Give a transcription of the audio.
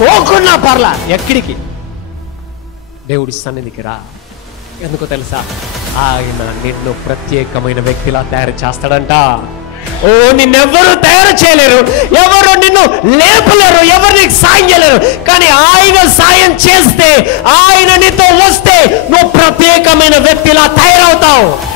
పోకున్నా పర్లా, ఎక్కడికి? దేవుడి సన్నిధికి రా. ఎందుకో తెలుసా? ఆయన నిన్ను ప్రత్యేకమైన వ్యక్తిలా తయారు చేస్తాడంట. ఓ, నిన్నెవ్వరూ తయారు చేయలేరు, ఎవరు నిన్ను లేపలేరు, ఎవరు నీకు సాయం చేయలేరు. కానీ ఆయన సాయం చేస్తే, ఆయన నీతో వస్తే నువ్వు ప్రత్యేకమైన వ్యక్తిలా తయారవుతావు.